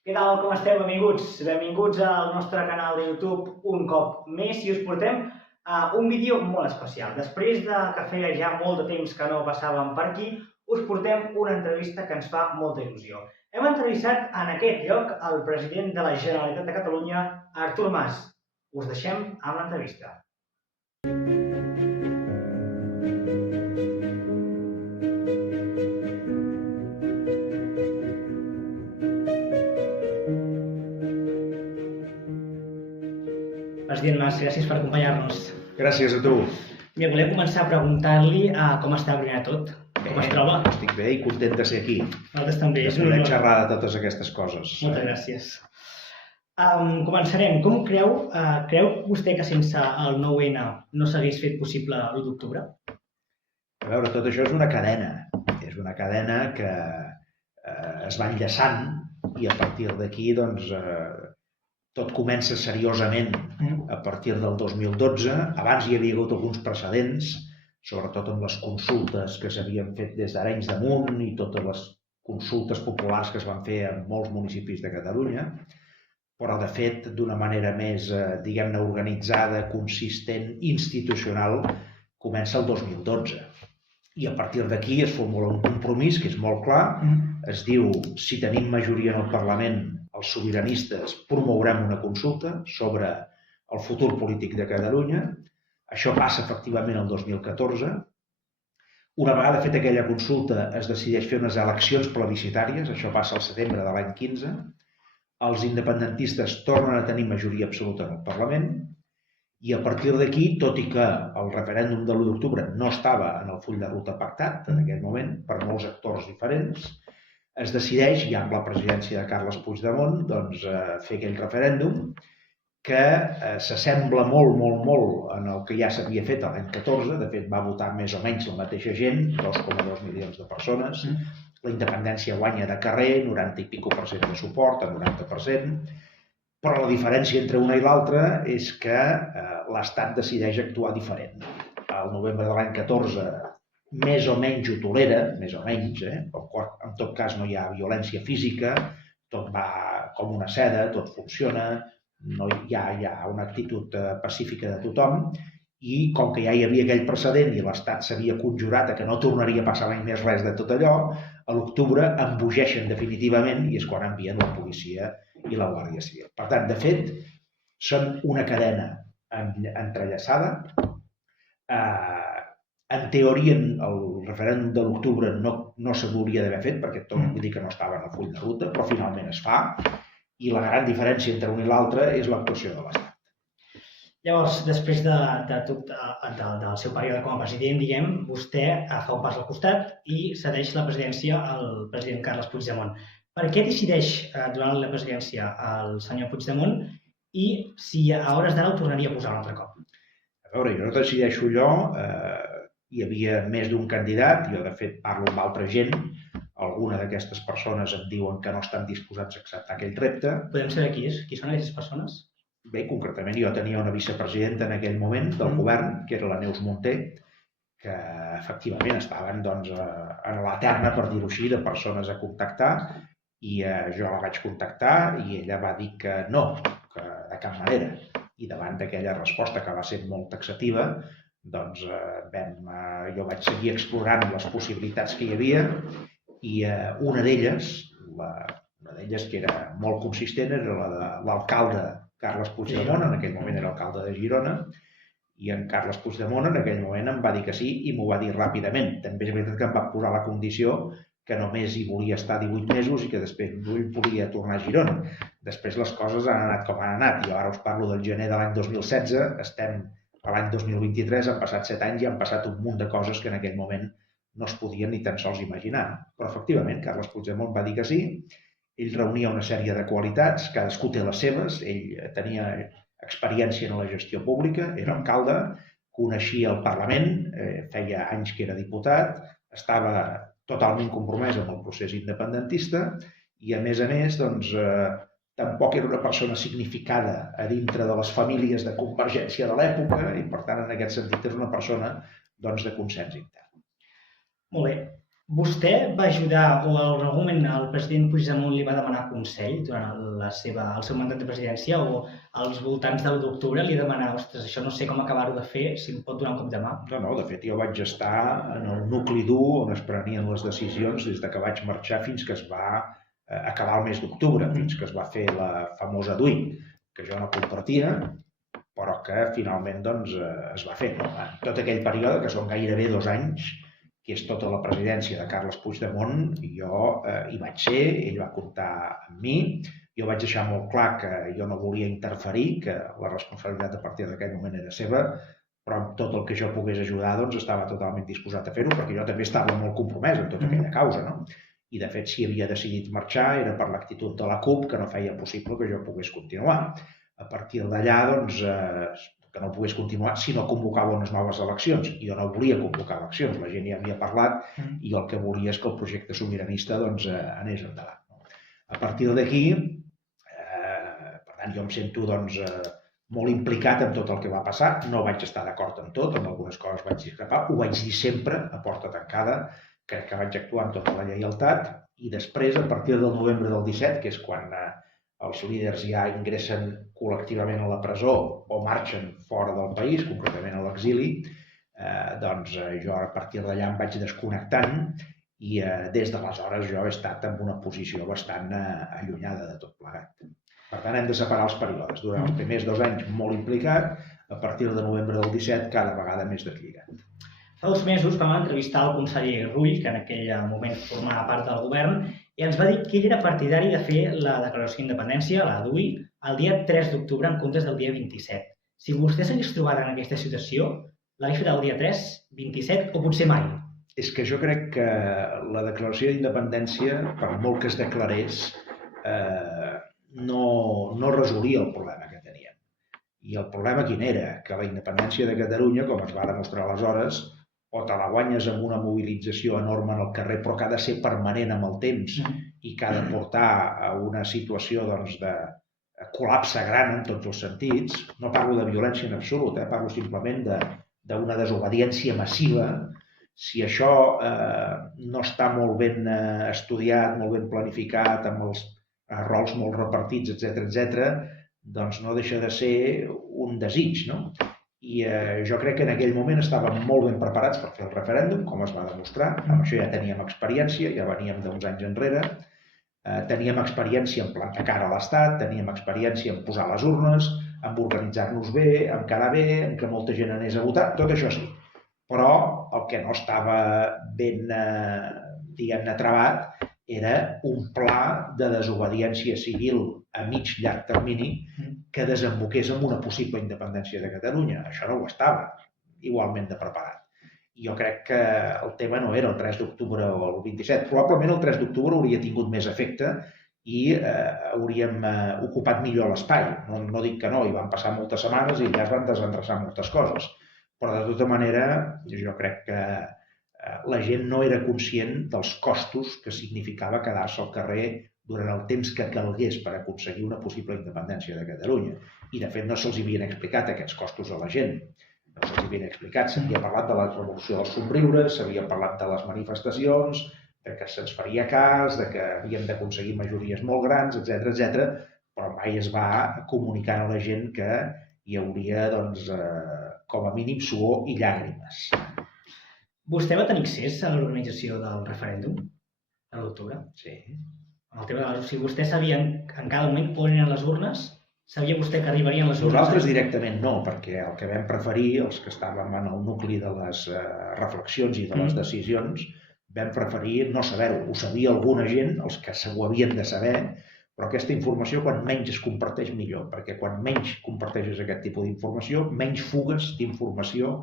Què tal, com esteu? Benvinguts. Benvinguts al nostre canal de YouTube un cop més i us portem un vídeo molt especial. Després que feia ja molt de temps que no passàvem per aquí, us portem una entrevista que ens fa molta il·lusió. Hem entrevistat en aquest lloc el president de la Generalitat de Catalunya, Artur Mas. Us deixem amb l'entrevista. President Mas, gràcies per acompanyar-nos. Gràcies a tu. Bé, volem començar a preguntar-li com està primer de tot. Com es troba? Estic bé i content de ser aquí. Nosaltres també. De poder xerrar de totes aquestes coses. Moltes gràcies. Començarem. Com creu vostè que sense el 9-N no s'hagués fet possible l'1 d'octubre? A veure, tot això és una cadena. És una cadena que es va enllaçant i a partir d'aquí, doncs, tot comença seriosament a partir del 2012. Abans hi havia hagut alguns precedents, sobretot amb les consultes que s'havien fet des d'Arenys de Munt i totes les consultes populars que es van fer en molts municipis de Catalunya, però de fet d'una manera més, diguem-ne, organitzada, consistent, institucional, comença el 2012. I a partir d'aquí es formula un compromís que és molt clar, es diu, si tenim majoria en el Parlament, els sobiranistes promourem una consulta sobre el futur polític de Catalunya. Això passa efectivament el 2014. Una vegada feta aquella consulta es decideix fer unes eleccions plebiscitàries, això passa al setembre de l'any 15. Els independentistes tornen a tenir majoria absoluta en el Parlament i a partir d'aquí, tot i que el referèndum de l'1 d'octubre no estava en el full de ruta pactat en aquell moment per molts actors diferents, es decideix, ja amb la presidència de Carles Puigdemont, doncs, fer aquell referèndum que s'assembla molt en el que ja s'havia fet l'any 14. De fet, va votar més o menys la mateixa gent, 2,2 milions de persones. La independència guanya de carrer, 90 i pico % de suport, el 90%. Però la diferència entre una i l'altra és que l'Estat decideix actuar diferent. Al novembre de l'any 14 més o menys ho tolera, més o menys, en tot cas no hi ha violència física, tot va com una seda, tot funciona, no hi ha una actitud pacífica de tothom i com que ja hi havia aquell precedent i l'Estat s'havia conjurat a que no tornaria a passar mai més res de tot allò, a l'octubre embogeixen definitivament i és quan envien la policia i la Guàrdia Civil. Per tant, de fet, són una cadena entrellaçada. En teoria, el referèndum de l'octubre no s'hauria d'haver fet, perquè tot vull dir que no estava en el full de ruta, però finalment es fa, i la gran diferència entre un i l'altre és l'actuació de l'Estat. Llavors, després del seu període com a president, diguem, vostè fa un pas al costat i cedeix la presidència al president Carles Puigdemont. Per què decideix donar la presidència al senyor Puigdemont i si a hores d'ara ho tornaria a posar un altre cop? A veure, jo no decideixo allò. Hi havia més d'un candidat, jo de fet parlo amb altra gent, alguna d'aquestes persones em diuen que no estan disposats a acceptar aquell repte. Podem saber qui són aquestes persones? Bé, concretament jo tenia una vicepresidenta en aquell moment del govern, que era la Neus Munté, que efectivament estaven en la terna, per dir-ho així, de persones a contactar, i jo la vaig contactar i ella va dir que no, que de cap manera. I davant d'aquella resposta que va ser molt taxativa, doncs jo vaig seguir explorant les possibilitats que hi havia i una d'elles que era molt consistent era la de l'alcalde Carles Puigdemont, en aquell moment era alcalde de Girona, i en Carles Puigdemont en aquell moment em va dir que sí i m'ho va dir ràpidament. També és veritat que em va posar la condició que només hi volia estar 18 mesos i que després volia tornar a Girona. Després les coses han anat com han anat. Jo ara us parlo del gener de l'any 2016, estem a l'any 2023, han passat 7 anys i han passat un munt de coses que en aquell moment no es podien ni tan sols imaginar. Però efectivament, Carles Puigdemont va dir que sí, ell reunia una sèrie de qualitats, cadascú té les seves, ell tenia experiència en la gestió pública, era alcalde, coneixia el Parlament, feia anys que era diputat, estava totalment compromès amb el procés independentista i a més, doncs, tampoc era una persona significada a dintre de les famílies de Convergència de l'època i, per tant, en aquest sentit, és una persona de consens intern. Molt bé. Vostè va ajudar, o en algun moment el president Puigdemont li va demanar consell durant el seu mandat de presidència, o als voltants de l'1 d'octubre li demanava, ostres, això no sé com acabar-ho de fer, si em pot donar un cop de mà? No, de fet jo vaig estar en el nucli dur on es prenien les decisions des de que vaig marxar fins que es va acabar el mes d'octubre, fins que es va fer la famosa DUI, que jo no compartia, però que finalment doncs, es va fer. No? En tot aquell període, que són gairebé 2 anys, que és tota la presidència de Carles Puigdemont, jo hi vaig ser, ell va comptar amb mi, jo vaig deixar molt clar que jo no volia interferir, que la responsabilitat a partir d'aquell moment era seva, però amb tot el que jo pogués ajudar doncs, estava totalment disposat a fer-ho, perquè jo també estava molt compromès en tota aquella causa. No? I de fet, si havia decidit marxar era per l'actitud de la CUP, que no feia possible que jo pogués continuar. A partir d'allà, doncs, que no pogués continuar si no convocava unes noves eleccions. I jo no volia convocar eleccions, la gent ja havia parlat i el que volia és que el projecte sobiranista doncs, anés endavant. A partir d'aquí, per tant, jo em sento doncs, molt implicat en tot el que va passar, no vaig estar d'acord en tot, en algunes coses vaig discrepar, ho vaig dir sempre a porta tancada, crec que vaig actuar amb tota la lleialtat, i després, a partir del novembre del 17, que és quan els líders ja ingressen col·lectivament a la presó o marxen fora del país, concretament a l'exili, doncs jo a partir d'allà em vaig desconnectant i des d'aleshores jo he estat en una posició bastant allunyada de tot plegat. Per tant, hem de separar els períodes. Durant els primers 2 anys molt implicat, a partir de novembre del 17 cada vegada més deslligat. Fa 2 mesos vam entrevistar el conseller Rull, que en aquell moment formava part del govern, i ens va dir que ell era partidari de fer la declaració d'independència, la DUI, el dia 3 d'octubre en comptes del dia 27. Si vostè s'hagués trobat en aquesta situació, l'hagués fet el dia 3, 27 o potser mai? És que jo crec que la declaració d'independència, per molt que es declarés, no resolia el problema que teníem. I el problema quin era? Que la independència de Catalunya, com es va demostrar aleshores, o te la guanyes amb una mobilització enorme en el carrer, però que ha de ser permanent amb el temps i que ha de portar a una situació doncs, de col·lapse gran en tots els sentits. No parlo de violència en absolut, parlo simplement d'una desobediència massiva. Si això no està molt ben estudiat, molt ben planificat, amb els rols molt repartits, etc., doncs no deixa de ser un desig, no? I jo crec que en aquell moment estàvem molt ben preparats per fer el referèndum, com es va demostrar. Amb això ja teníem experiència, ja veníem d'uns anys enrere. Teníem experiència en plantar cara a l'Estat, teníem experiència en posar les urnes, en organitzar-nos bé, en quedar bé, en que molta gent anés a votar, tot això sí. Però el que no estava ben, diguem-ne, travat era un pla de desobediència civil a mig llarg termini que desemboqués en una possible independència de Catalunya. Això no ho estava igualment de preparat. Jo crec que el tema no era el 3 d'octubre o el 27. Probablement el 3 d'octubre hauria tingut més efecte i hauríem ocupat millor l'espai. No dic que no, hi van passar moltes setmanes i ja es van desendreçar moltes coses. Però de tota manera jo crec que la gent no era conscient dels costos que significava quedar-se al carrer durant el temps que calgués per aconseguir una possible independència de Catalunya. I, de fet, no se'ls havien explicat aquests costos a la gent. No se'ls havien explicat. S'havia parlat de la revolució dels somriures, s'havia parlat de les manifestacions, de que se'ns faria cas, de que havíem d'aconseguir majories molt grans, etc., però mai es va comunicar a la gent que hi hauria, doncs, com a mínim, suor i llàgrimes. Vostè va tenir accés a l'organització del referèndum a l'octubre? Sí. El tema de si vostè sabia en cada moment on eren les urnes, sabia vostè que arribarien les urnes? Nosaltres directament no, perquè el que vam preferir, els que estàvem en el nucli de les reflexions i de les decisions, vam preferir no saber-ho. Ho sabia alguna gent, els que ho havien de saber, però aquesta informació quan menys es comparteix millor, perquè quan menys comparteixes aquest tipus d'informació, menys fugues d'informació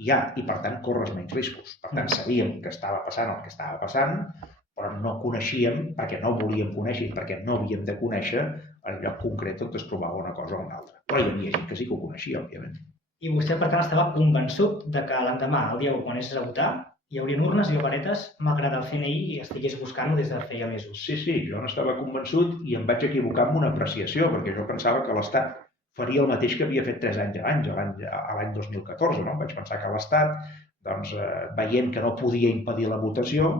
hi ha i per tant corres menys riscos. Per tant sabíem que estava passant el que estava passant, però no coneixíem, perquè no volíem conèixer i perquè no havíem de conèixer el lloc concret on es trobava una cosa o una altra. Però hi havia gent que sí que ho coneixia, òbviament. I vostè, per tant, estava convençut de que l'endemà, el dia quan anessis a votar, hi haurien urnes i paperetes, malgrat el CNI estigués buscant-ho des de feia mesos. Sí, jo n'estava convençut i em vaig equivocar amb una apreciació, perquè jo pensava que l'Estat faria el mateix que havia fet 3 anys abans, l'any 2014. No? Vaig pensar que l'Estat, doncs, veient que no podia impedir la votació,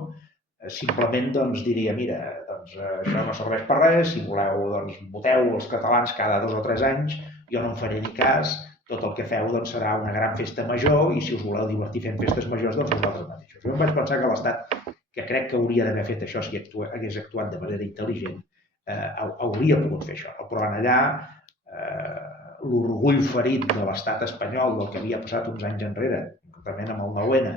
simplement diria, mira, això no serveix per res, si voleu voteu els catalans cada 2 o 3 anys, jo no en faré ni cas, tot el que feu serà una gran festa major i si us voleu divertir fent festes majors, vosaltres mateixos. Jo em vaig pensar que l'Estat, que crec que hauria d'haver fet això si hagués actuat de manera intel·ligent, hauria pogut fer això. Però allà l'orgull ferit de l'estat espanyol del que havia passat uns anys enrere, concretament amb el 9-N,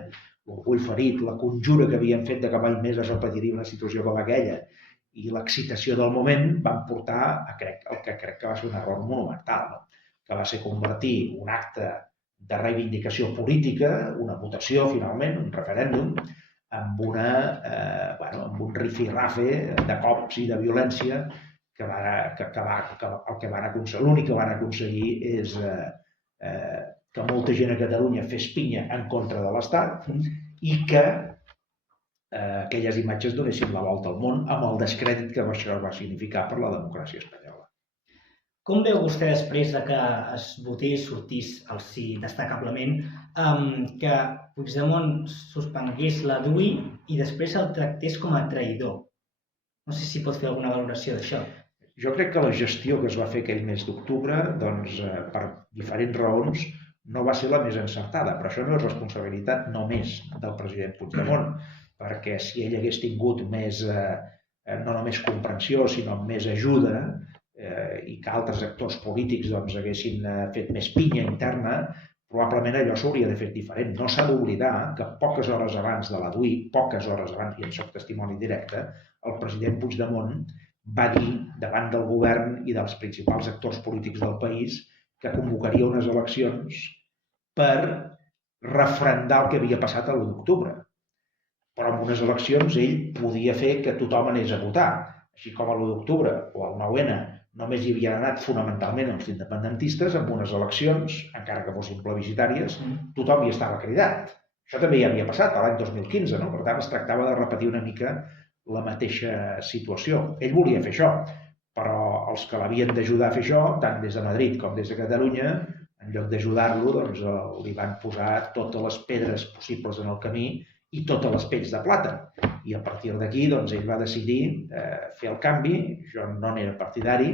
l'orgull ferit, la conjura que havien fet de que mai més es repetiria una situació com aquella i l'excitació del moment van portar a el que crec que va ser un error monumental, no? Que va ser convertir un acte de reivindicació política, una votació finalment, un referèndum, amb un rifirrafe de cops i de violència que l'únic que van aconseguir és que molta gent a Catalunya fes pinya en contra de l'Estat i que aquelles imatges donessin la volta al món amb el descrèdit que això va significar per la democràcia espanyola. Com veu vostè després que es votés, sortís el sí destacablement, que Puigdemont suspengués la DUI i després el tractés com a traïdor? No sé si pot fer alguna valoració d'això. Jo crec que la gestió que es va fer aquell mes d'octubre, per diferents raons, no va ser la més encertada, però això no és responsabilitat només del president Puigdemont, perquè si ell hagués tingut més, no només comprensió, sinó més ajuda, i que altres actors polítics haguessin fet més pinya interna, probablement allò s'hauria de fer diferent. No s'ha d'oblidar que poques hores abans de la DUI, poques hores abans, i en soc testimoni directe, el president Puigdemont va dir davant del govern i dels principals actors polítics del país que convocaria unes eleccions per refrendar el que havia passat a l'1 d'octubre. Però en unes eleccions ell podia fer que tothom anés a votar, així com a l'1 d'octubre o al 9-N només hi havien anat fonamentalment els independentistes, en unes eleccions, encara que fossin plebiscitàries, tothom hi estava cridat. Això també ja havia passat l'any 2015, no? Per tant, es tractava de repetir una mica la mateixa situació. Ell volia fer això, però els que l'havien d'ajudar a fer això, tant des de Madrid com des de Catalunya, en lloc d'ajudar-lo, li van posar totes les pedres possibles en el camí i totes les pells de plata. I a partir d'aquí ell va decidir fer el canvi, jo no n'era partidari,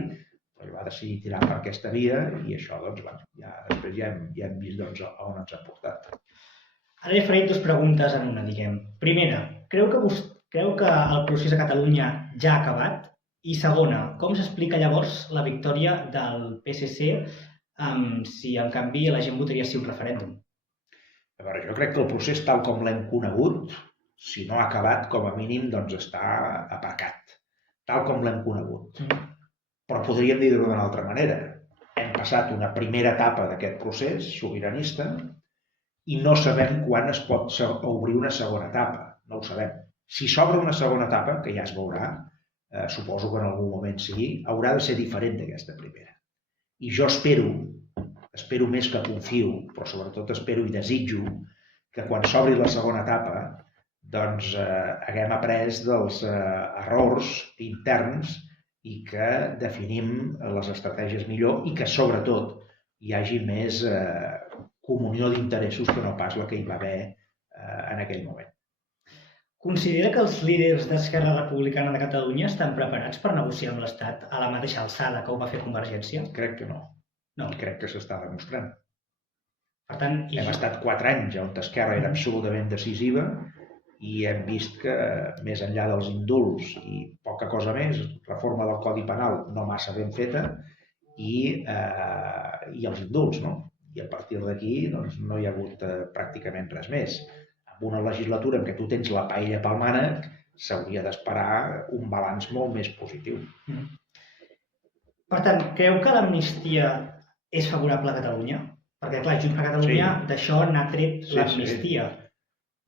però ell va decidir tirar per aquesta via i això després ja hem vist on ens ha portat. Ara li faré 2 preguntes en una, diguem. Primera, creu que el procés a Catalunya ja ha acabat? I segona, com s'explica llavors la victòria del PSC si en canvi la gent votaria sí un referèndum? A veure, jo crec que el procés tal com l'hem conegut, si no ha acabat, com a mínim està aparcat, tal com l'hem conegut. Però podríem dir-ho d'una altra manera. Hem passat una primera etapa d'aquest procés sobiranista i no sabem quan es pot obrir una segona etapa, no ho sabem. Si s'obre una segona etapa, que ja es veurà, suposo que en algun moment sí, haurà de ser diferent d'aquesta primera. I jo espero més que confio, però sobretot espero i desitjo que quan s'obri la segona etapa haguem après dels errors interns i que definim les estratègies millor i que sobretot hi hagi més comunió d'interessos que no pas la que hi va haver en aquell moment. Considera que els líders d'Esquerra Republicana de Catalunya estan preparats per negociar amb l'Estat a la mateixa alçada que ho va fer Convergència? Crec que no. I crec que s'està demostrant. Per tant, hem estat 4 anys on Esquerra era absolutament decisiva i hem vist que, més enllà dels indults i poca cosa més, reforma del Codi Penal no massa ben feta i els indults, no? I a partir d'aquí no hi ha hagut pràcticament res més. Una legislatura en què tu tens la paella pel mànec, s'hauria d'esperar un balanç molt més positiu. Per tant, creu que l'amnistia és favorable a Catalunya? Perquè, clar, Junts per Catalunya d'això n'ha tret l'amnistia.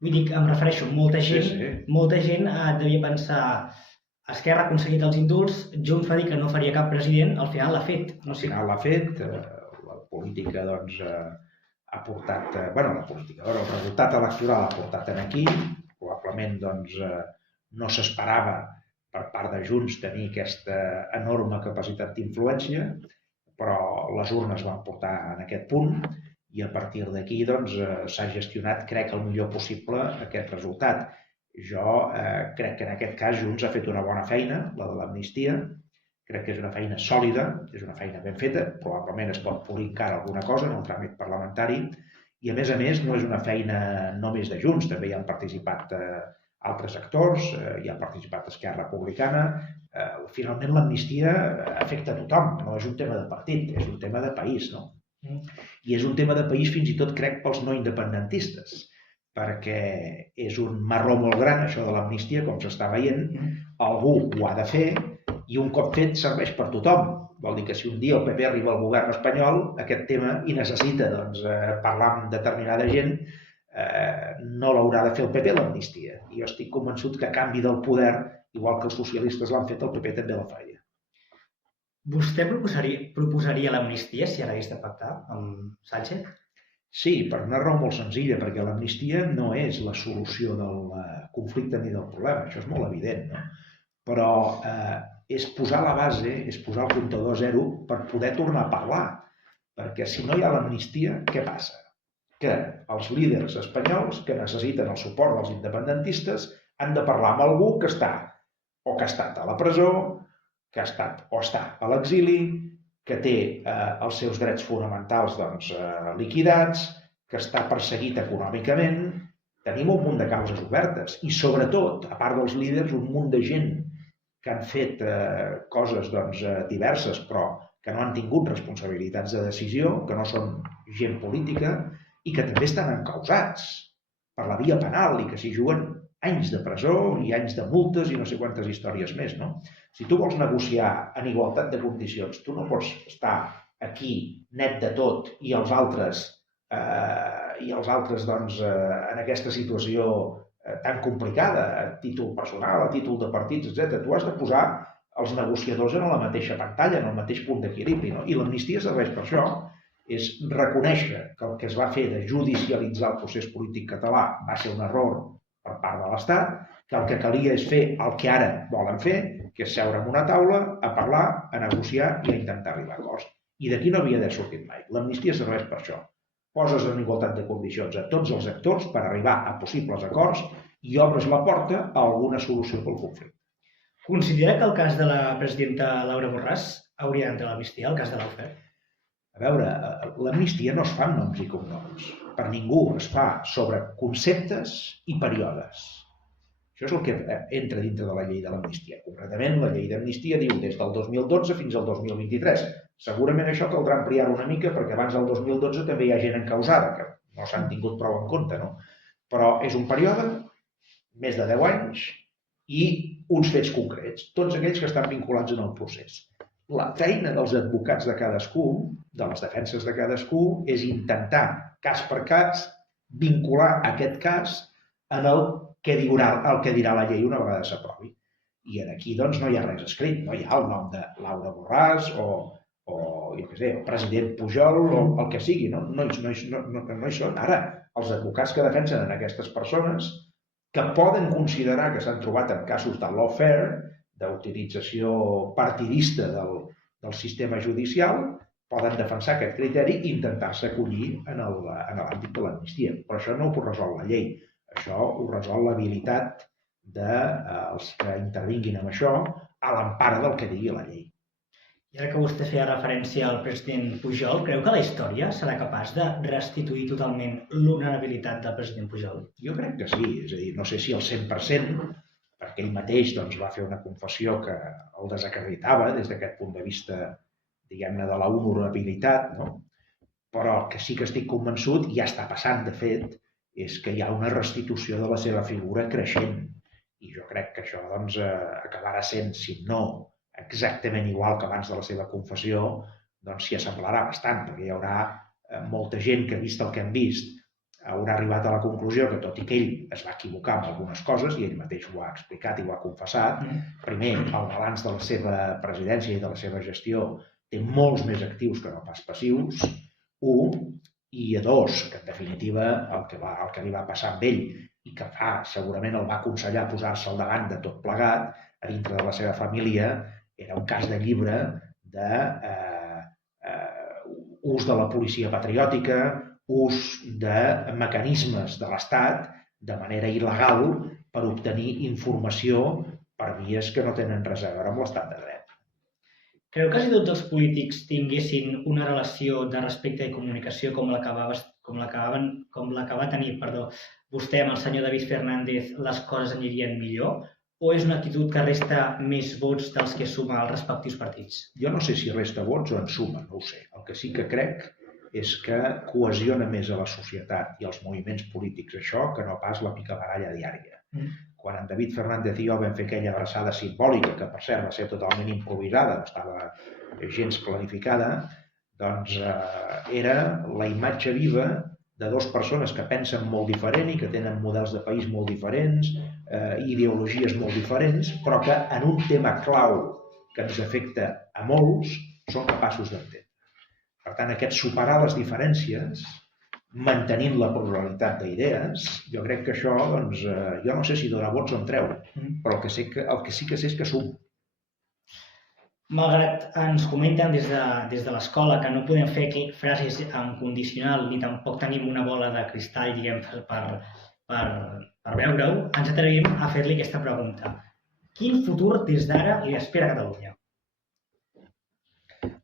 Vull dir, em refereixo, molta gent devia pensar Esquerra ha aconseguit els indults, Junts va dir que no faria cap president, al final l'ha fet. Al final l'ha fet, la política, ha portat, el resultat electoral ha portat aquí, probablement no s'esperava per part de Junts tenir aquesta enorme capacitat d'influència, però les urnes van portar en aquest punt i a partir d'aquí s'ha gestionat, crec, el millor possible aquest resultat. Jo crec que en aquest cas Junts ha fet una bona feina, la de l'amnistia. Crec que és una feina sòlida, és una feina ben feta, probablement es pot polir encara alguna cosa en el tràmit parlamentari, i a més no és una feina només de Junts, també hi han participat altres actors, hi ha participat Esquerra Republicana. Finalment l'amnistia afecta a tothom, no és un tema de partit, és un tema de país, no? I és un tema de país fins i tot crec pels no independentistes, perquè és un marró molt gran això de l'amnistia, com s'està veient, algú ho ha de fer i un cop fet serveix per tothom. Vol dir que si un dia el PP arriba al govern espanyol, aquest tema i necessita parlar amb determinada gent, no l'haurà de fer el PP l'amnistia. I jo estic convençut que a canvi del poder, igual que els socialistes l'han fet, el PP també la faria. Vostè proposaria l'amnistia si ara hagués de pactar amb Sánchez? Sí, per una raó molt senzilla, perquè l'amnistia no és la solució del conflicte ni del problema, això és molt evident, no? Però és posar la base, és posar el comptador a zero per poder tornar a parlar, perquè si no hi ha l'amnistia, què passa? Que els líders espanyols que necessiten el suport dels independentistes han de parlar amb algú que està o que ha estat a la presó, que ha estat o està a l'exili, que té els seus drets fonamentals liquidats, que està perseguit econòmicament. Tenim un munt de causes obertes i, sobretot, a part dels líders, un munt de gent que han fet coses diverses però que no han tingut responsabilitats de decisió, que no són gent política i que també estan encausats per la via penal i que s'hi juguen anys de presó i anys de multes i no sé quantes històries més, no? Si tu vols negociar en igualtat de condicions, tu no pots estar aquí net de tot i els altres en aquesta situació tan complicada, a títol personal, a títol de partits, etc. Tu has de posar els negociadors en la mateixa pantalla, en el mateix punt d'equilibri, no? I l'amnistia serveix per això, és reconèixer que el que es va fer de judicialitzar el procés polític català va ser un error per part de l'Estat, que el que calia és fer el que ara volen fer, que és seure en una taula, a parlar, a negociar i a intentar arribar a acords. I d'aquí no havia d'haver sortit mai. L'amnistia serveix per això. Poses en igualtat de condicions a tots els actors per arribar a possibles acords i obres la porta a alguna solució pel conflicte. Considera que el cas de la presidenta Laura Borràs hauria d'entrar a l'amnistia, el cas de l'Aufer? A veure, l'amnistia no es fa amb noms i cognoms. Per ningú, es fa sobre conceptes i períodes. Això és el que entra dintre de la llei de l'amnistia. Concretament, la llei d'amnistia diu des del 2012 fins al 2023. Segurament això caldrà ampliar-ho una mica perquè abans del 2012 també hi ha gent encausada, que no s'han tingut prou en compte, no? Però és un període, més de 10 anys, i uns fets concrets, tots aquells que estan vinculats en el procés. La feina dels advocats de cadascú, de les defenses de cadascú, és intentar, cas per cas, vincular aquest cas en el que dirà la llei una vegada s'aprovi. I aquí doncs no hi ha res escrit, no hi ha el nom de Laura Borràs o jo què sé, el president Pujol o el que sigui, no hi són. Ara, els advocats que defensen en aquestes persones que poden considerar que s'han trobat en casos de lawfare, d'utilització partidista del sistema judicial, poden defensar aquest criteri i intentar-se acollir en l'àmbit de l'amnistia. Però això no ho resol la llei. Això ho resol l'habilitat dels que intervinguin amb això a l'empara del que digui la llei. I ara que vostè feia referència al president Pujol, creu que la història serà capaç de restituir totalment l'honorabilitat del president Pujol? Jo crec que sí, és a dir, no sé si al 100%, perquè ell mateix va fer una confessió que el desacreditava des d'aquest punt de vista, diguem-ne, de la honorabilitat, no? Però que sí que estic convençut, i ja està passant de fet, és que hi ha una restitució de la seva figura creixent. I jo crec que això acabarà sent, si no exactament igual que abans de la seva confessió, doncs s'hi assemblarà bastant, perquè hi haurà molta gent que, vist el que hem vist, haurà arribat a la conclusió que, tot i que ell es va equivocar en algunes coses, i ell mateix ho ha explicat i ho ha confessat, primer, el balanç de la seva presidència i de la seva gestió té molts més actius que no pas passius, i dos, que en definitiva el que li va passar amb ell i que segurament el va aconsellar a posar-se al davant de tot plegat, a dintre de la seva família, era un cas de llibre d'ús de la policia patriòtica, ús de mecanismes de l'Estat de manera il·legal per obtenir informació per vies que no tenen res a veure amb l'estat de dret. Creu que si tots els polítics tinguessin una relació de respecte i comunicació com la que va tenir vostè amb el senyor David Fernández, les coses anirien millor? O és una actitud que resta més vots dels que suma als respectius partits? Jo no sé si resta vots o en suma, no ho sé. El que sí que crec és que cohesiona més a la societat i als moviments polítics això que no pas la picabaralla diària. Quan en David Fernández i jo vam fer aquella abraçada simbòlica, que per cert va ser totalment improvisada, no estava gens planificada, doncs era la imatge viva de dues persones que pensen molt diferent i que tenen models de país molt diferents, ideologies molt diferents, però que en un tema clau que ens afecta a molts són capaços d'entendre. Per tant, aquest superar les diferències, mantenint la pluralitat d'idees, jo crec que això, doncs, jo no sé si dona vots o en treu, però el que sí que sé és que suma. Malgrat ens comenten des de l'escola que no podem fer frases en condicional ni tampoc tenim una bola de cristall, diguem, per veure-ho, ens atrevim a fer-li aquesta pregunta. Quin futur des d'ara li espera a Catalunya?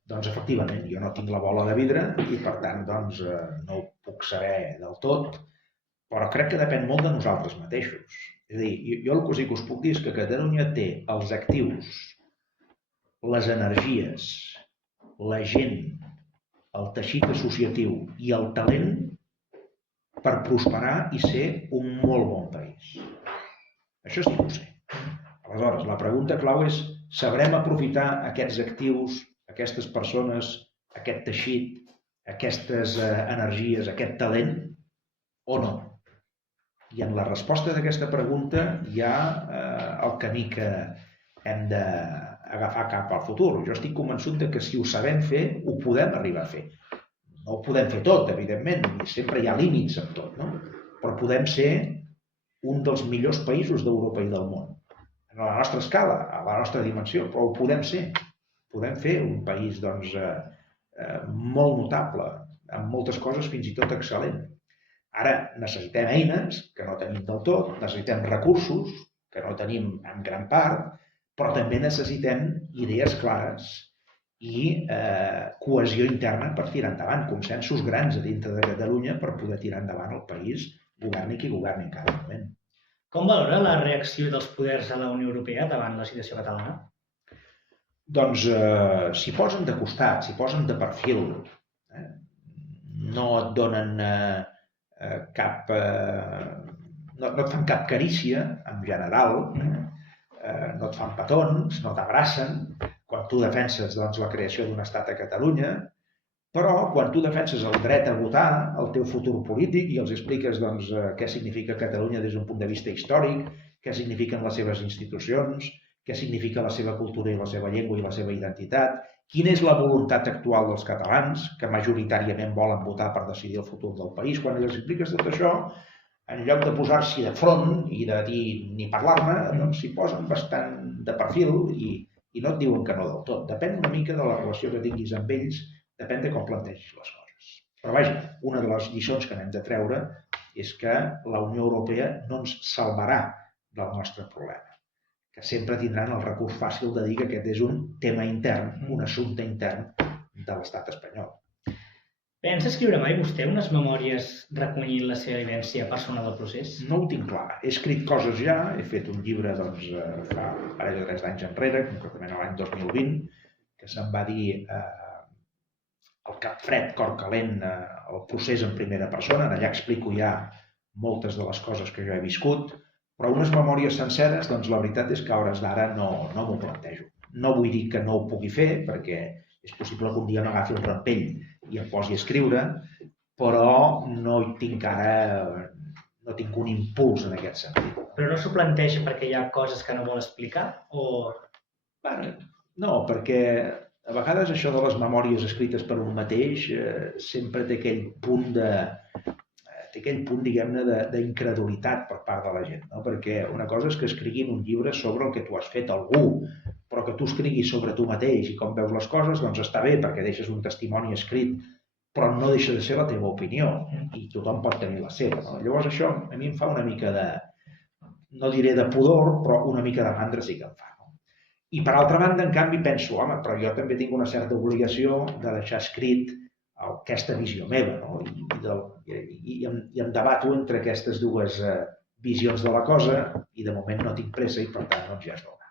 Doncs efectivament, jo no tinc la bola de vidre i per tant doncs, no ho puc saber del tot, però crec que depèn molt de nosaltres mateixos. És a dir, jo el que sí que us puc dir és que Catalunya té els actius, les energies, la gent, el teixit associatiu i el talent per prosperar i ser un molt bon país. Això sí que ho sé. Aleshores, la pregunta clau és, sabrem aprofitar aquests actius, aquestes persones, aquest teixit, aquestes energies, aquest talent, o no? I en la resposta d'aquesta pregunta hi ha el camí que hem d'agafar cap al futur. Jo estic convençut que si ho sabem fer, ho podem arribar a fer. No ho podem fer tot, evidentment, i sempre hi ha límits en tot, no? Però podem ser un dels millors països d'Europa i del món. A la nostra escala, a la nostra dimensió, però ho podem ser. Podem fer un país doncs, molt notable, amb moltes coses fins i tot excel·lent. Ara necessitem eines, que no tenim del tot, necessitem recursos, que no tenim en gran part, però també necessitem idees clares i cohesió interna per tirar endavant, consensos grans a dintre de Catalunya per poder tirar endavant el país, governi qui governi en cada moment. Com valora la reacció dels poders a la Unió Europea davant la situació catalana? Doncs s'hi posen de costat, s'hi posen de perfil. No et donen cap... no et fan cap carícia, en general, no et fan petons, no t'abracen, quan tu defenses doncs, la creació d'un estat a Catalunya, però quan tu defenses el dret a votar, el teu futur polític, i els expliques doncs, què significa Catalunya des d'un punt de vista històric, què signifiquen les seves institucions, què significa la seva cultura i la seva llengua i la seva identitat, quina és la voluntat actual dels catalans, que majoritàriament volen votar per decidir el futur del país. Quan els expliques tot això, en lloc de posar-s'hi de front i de dir ni parlar-ne, doncs s'hi posen bastant de perfil i no et diuen que no del tot. Depèn una mica de la relació que tinguis amb ells, depèn de com plantegis les coses. Però vaja, una de les lliçons que n'hem de treure és que la Unió Europea no ens salvarà del nostre problema, que sempre tindran el recurs fàcil de dir que aquest és un tema intern, un assumpte intern de l'estat espanyol. Pensa escriure mai vostè unes memòries recollint la seva vivència personal del procés? No ho tinc clar. He escrit coses ja, he fet un llibre doncs, fa parell o 3 anys enrere, concretament l'any 2020, que se'n va dir El cap fred, cor calent, el procés en primera persona. Allà explico ja moltes de les coses que jo he viscut, però unes memòries senceres, doncs la veritat és que a hores d'ara no m'ho plantejo. No vull dir que no ho pugui fer, perquè és possible que un dia m'agafi el rampell i em posi a escriure, però no tinc un impuls en aquest sentit. Però no s'ho planteja perquè hi ha coses que no vol explicar? Bueno, no, perquè a vegades això de les memòries escrites per un mateix sempre té aquell punt diguem-ne, d'incredulitat per part de la gent, no? Perquè una cosa és que escriguin un llibre sobre el que tu has fet algú, però que tu escriguis sobre tu mateix i com veus les coses, doncs està bé perquè deixes un testimoni escrit, però no deixa de ser la teva opinió i tothom pot tenir la seva, no? Llavors això a mi em fa una mica de... no diré de pudor, però una mica de mandra sí que em fa. No? I per altra banda, en canvi, penso, home, però jo també tinc una certa obligació de deixar escrit aquesta visió meva, no? I em debato entre aquestes dues visions de la cosa i de moment no tinc pressa i per tant doncs ja es veurà.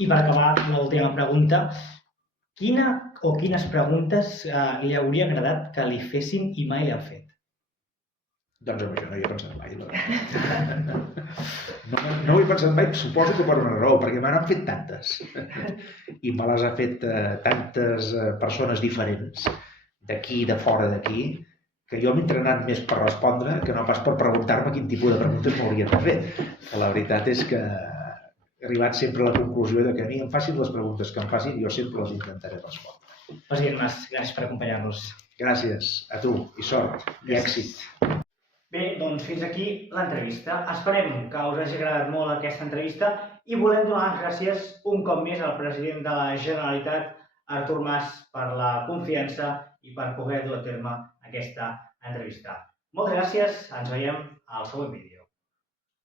I per acabar, l'última pregunta, quina o quines preguntes li hauria agradat que li fessin i mai li han fet? Doncs amb això no hi he pensat mai. No ho he pensat mai, suposo que per una raó, perquè me n'han fet tantes. I me les ha fet tantes persones diferents, d'aquí i de fora d'aquí, que jo m'he entrenat més per respondre que no pas per preguntar-me quin tipus de preguntes m'haurien de fer. La veritat és que he arribat sempre a la conclusió de que a mi em facin les preguntes que em facin i jo sempre les intentaré respondre. President Mas, gràcies per acompanyar-nos. Gràcies a tu, i sort, i èxit. Bé, doncs fins aquí l'entrevista. Esperem que us hagi agradat molt aquesta entrevista i volem donar les gràcies un cop més al president de la Generalitat, Artur Mas, per la confiança i per poder dur a terme aquesta entrevista. Moltes gràcies, ens veiem al següent vídeo.